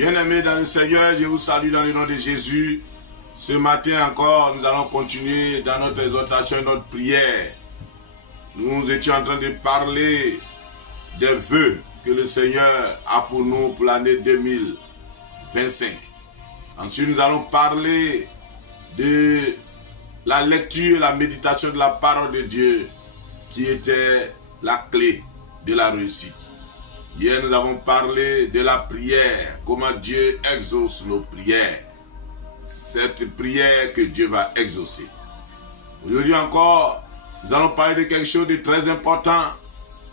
Bien-aimés dans le Seigneur, je vous salue dans le nom de Jésus. Ce matin encore, nous allons continuer dans notre exhortation et notre prière. Nous étions en train de parler des vœux que le Seigneur a pour nous pour l'année 2025. Ensuite, nous allons parler de la lecture et la méditation de la parole de Dieu qui était la clé de la réussite. Hier, nous avons parlé de la prière, comment Dieu exauce nos prières. Cette prière que Dieu va exaucer. Aujourd'hui encore, nous allons parler de quelque chose de très important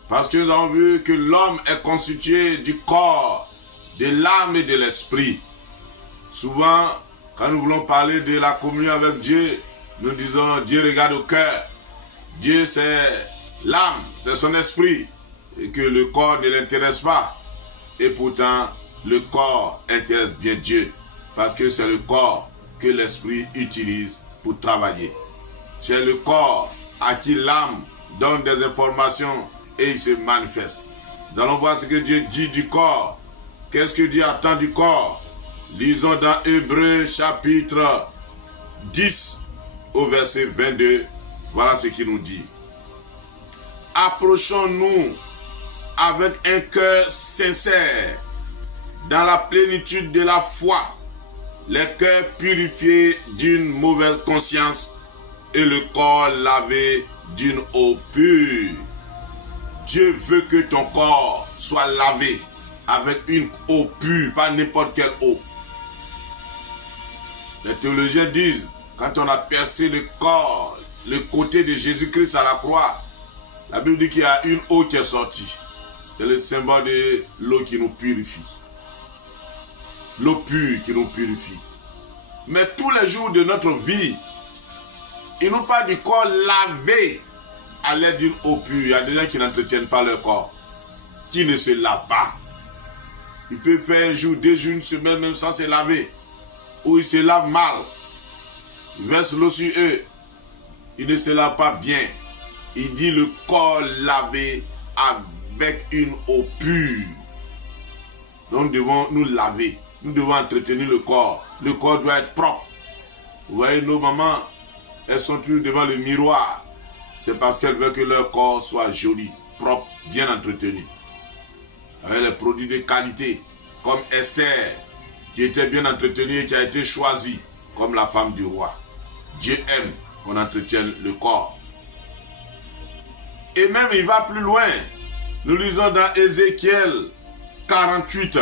parce que nous avons vu que l'homme est constitué du corps, de l'âme et de l'esprit. Souvent, quand nous voulons parler de la communion avec Dieu, nous disons Dieu regarde au cœur. Dieu c'est l'âme, c'est son esprit. Et que le corps ne l'intéresse pas. Et pourtant, le corps intéresse bien Dieu. Parce que c'est le corps que l'esprit utilise pour travailler. C'est le corps à qui l'âme donne des informations et il se manifeste. Nous allons voir ce que Dieu dit du corps. Qu'est-ce que Dieu attend du corps? Lisons dans Hébreux chapitre 10 au verset 22. Voilà ce qu'il nous dit. Approchons-nous avec un cœur sincère, dans la plénitude de la foi, les cœurs purifiés d'une mauvaise conscience et le corps lavé d'une eau pure. Dieu veut que ton corps soit lavé avec une eau pure, pas n'importe quelle eau. Les théologiens disent, quand on a percé le corps, le côté de Jésus-Christ à la croix, la Bible dit qu'il y a une eau qui est sortie. C'est le symbole de l'eau qui nous purifie. L'eau pure qui nous purifie. Mais tous les jours de notre vie, il nous parle du corps lavé à l'aide d'une eau pure. Il y a des gens qui n'entretiennent pas leur corps, qui ne se lavent pas. Ils peuvent faire un jour, 2 jours, une semaine, même sans se laver. Ou ils se lavent mal. Ils versent l'eau sur eux. Ils ne se lavent pas bien. Il dit le corps lavé avec une eau pure. Donc nous devons nous laver. Nous devons entretenir le corps. Le corps doit être propre. Vous voyez, nos mamans, elles sont toujours devant le miroir. C'est parce qu'elles veulent que leur corps soit joli, propre, bien entretenu. Avec les produits de qualité, comme Esther, qui était bien entretenue et qui a été choisie comme la femme du roi. Dieu aime qu'on entretienne le corps. Et même il va plus loin. Nous lisons dans Ézéchiel 48,